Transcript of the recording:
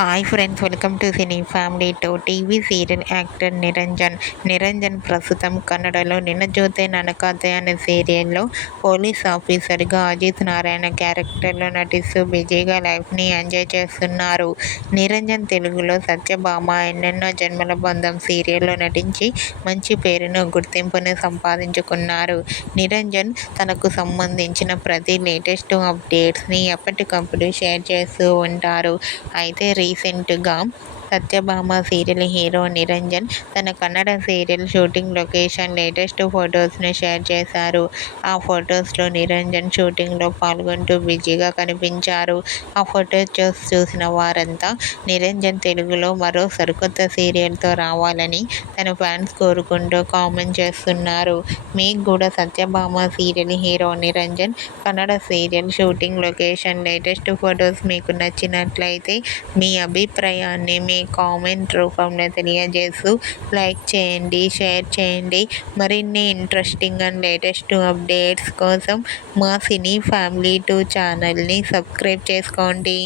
Hi friends, welcome to cine family two. TV serial actor Niranjan ప్రస్తుతం కన్నడలో నిన్న జ్యోతే ననకథే అనే సీరియల్లో పోలీస్ ఆఫీసర్గా అజిత్ నారాయణ క్యారెక్టర్లో నటిస్తూ బిజీగా లైఫ్ని ఎంజాయ్ చేస్తున్నారు. నిరంజన్ తెలుగులో సత్యభామ, ఎన్నెన్నో జన్మల బంధం సీరియల్లో నటించి మంచి పేరును, గుర్తింపును సంపాదించుకున్నారు. నిరంజన్ తనకు సంబంధించిన ప్రతి లేటెస్ట్ అప్డేట్స్ని ఎప్పటికప్పుడు షేర్ చేస్తూ ఉంటారు. అయితే రీసెంట్గా సత్యభామ సీరియల్ హీరో నిరంజన్ తన Kannada serial shooting location latest ఫొటోస్ను షేర్ చేశారు. ఆ ఫొటోస్లో నిరంజన్ షూటింగ్లో పాల్గొంటూ బిజీగా కనిపించారు. ఆ ఫొటోస్ చూసిన వారంతా నిరంజన్ తెలుగులో మరో సరికొత్త సీరియల్తో రావాలని తన ఫ్యాన్స్ కోరుకుంటూ కామెంట్ చేస్తున్నారు. మీకు కూడా Satyabhama serial hero Niranjan Kannada serial shooting location latest photos మీకు నచ్చినట్లయితే మీ అభిప్రాయాన్ని మీ కామెంట్ రూపంలో తెలియజేస్తూ లైక్ చేయండి, షేర్ చేయండి. మరిన్ని ఇంట్రెస్టింగ్ అండ్ లేటెస్ట్ అప్డేట్స్ కోసం మా సినీ ఫ్యామిలీ 2 ఛానల్ని సబ్స్క్రైబ్ చేసుకోండి.